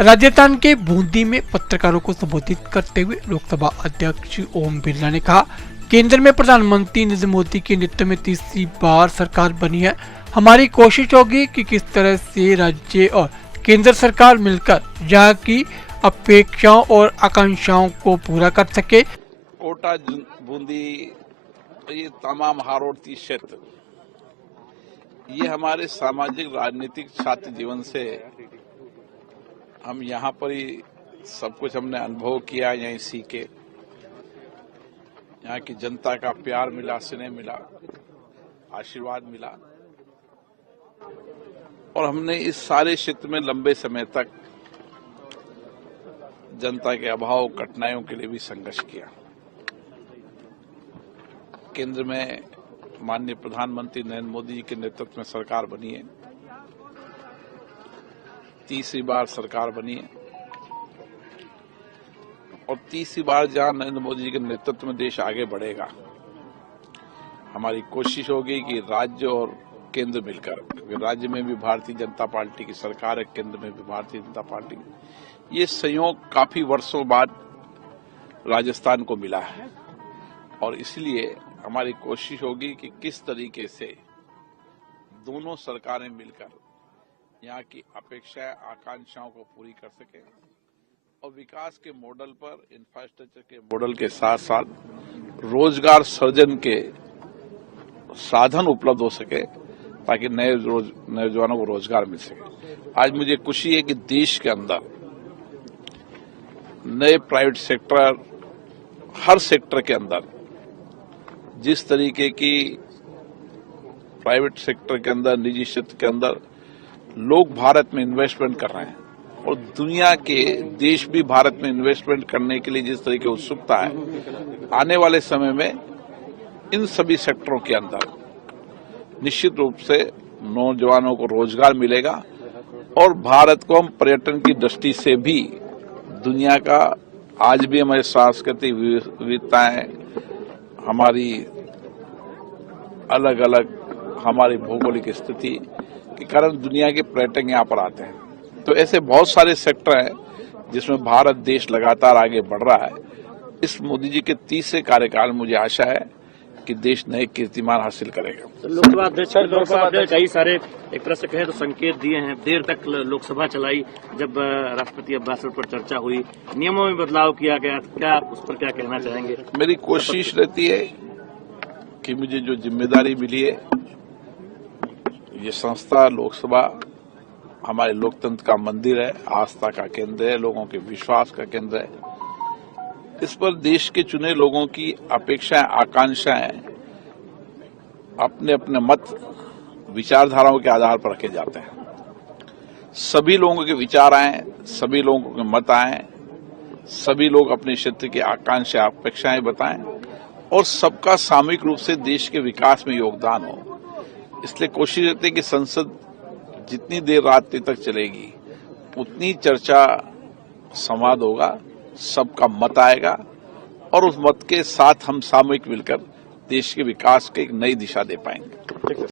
राजस्थान के बूंदी में पत्रकारों को संबोधित करते हुए लोकसभा अध्यक्ष ओम बिरला ने कहा, केंद्र में प्रधानमंत्री नरेंद्र मोदी के नेतृत्व में तीसरी बार सरकार बनी है। हमारी कोशिश होगी कि किस तरह से राज्य और केंद्र सरकार मिलकर यहाँ की अपेक्षाओं और आकांक्षाओं को पूरा कर सके। कोटा बूंदी ये तमाम हारोड़ती क्षेत्र ये हमारे सामाजिक राजनीतिक छात्र जीवन से हम यहाँ पर ही सब कुछ हमने अनुभव किया, यहीं सीखे। यहाँ की जनता का प्यार मिला, स्नेह मिला, आशीर्वाद मिला और हमने इस सारे क्षेत्र में लंबे समय तक जनता के अभाव कठिनाइयों के लिए भी संघर्ष किया। केंद्र में माननीय प्रधानमंत्री नरेंद्र मोदी जी के नेतृत्व में सरकार बनी है, तीसरी बार सरकार बनी है और तीसरी बार जहां नरेंद्र मोदी जी के नेतृत्व में देश आगे बढ़ेगा, हमारी कोशिश होगी कि राज्य और केंद्र मिलकर, राज्य में भी भारतीय जनता पार्टी की सरकार है, केंद्र में भी भारतीय जनता पार्टी, ये संयोग काफी वर्षों बाद राजस्थान को मिला है और इसलिए हमारी कोशिश होगी कि किस तरीके से दोनों सरकारें मिलकर यहाँ की अपेक्षाएं, आकांक्षाओं को पूरी कर सके और विकास के मॉडल पर, इंफ्रास्ट्रक्चर के मॉडल के साथ साथ रोजगार सृजन के साधन उपलब्ध हो सके ताकि नए नौजवानों को रोजगार मिल सके। आज मुझे खुशी है कि देश के अंदर नए प्राइवेट सेक्टर, हर सेक्टर के अंदर जिस तरीके की प्राइवेट सेक्टर के अंदर, निजी क्षेत्र के अंदर लोग भारत में इन्वेस्टमेंट कर रहे हैं और दुनिया के देश भी भारत में इन्वेस्टमेंट करने के लिए जिस तरह की उत्सुकता है, आने वाले समय में इन सभी सेक्टरों के अंदर निश्चित रूप से नौजवानों को रोजगार मिलेगा और भारत को हम पर्यटन की दृष्टि से भी दुनिया का, आज भी हमारी सांस्कृतिक विविधताएं, हमारी अलग अलग हमारी भौगोलिक स्थिति के कारण दुनिया के पर्यटक यहाँ पर आते हैं। तो ऐसे बहुत सारे सेक्टर हैं जिसमें भारत देश लगातार आगे बढ़ रहा है। इस मोदी जी के तीसरे कार्यकाल में मुझे आशा है कि देश नए कीर्तिमान हासिल करेगा। लोकसभा अध्यक्ष कई सारे एक तरह से कहे तो संकेत दिए हैं। देर तक लोकसभा चलाई, जब राष्ट्रपति अभिभाषण पर चर्चा हुई, नियमों में बदलाव किया गया, क्या उस पर क्या कहना चाहेंगे? मेरी कोशिश रहती है कि मुझे जो जिम्मेदारी मिली है, ये संस्था लोकसभा हमारे लोकतंत्र का मंदिर है, आस्था का केंद्र है, लोगों के विश्वास का केंद्र है। इस पर देश के चुने लोगों की अपेक्षाएं, आकांक्षाएं अपने अपने मत, विचारधाराओं के आधार पर रखे जाते हैं। सभी लोगों के विचार आए, सभी लोगों के मत आए, सभी लोग अपने क्षेत्र की आकांक्षा, अपेक्षाएं बताएं और सबका सामूहिक रूप से देश के विकास में योगदान हो। इसलिए कोशिश रहती है कि संसद जितनी देर रात्रि तक चलेगी उतनी चर्चा, संवाद होगा, सबका मत आएगा और उस मत के साथ हम सामूहिक मिलकर देश के विकास की एक नई दिशा दे पाएंगे।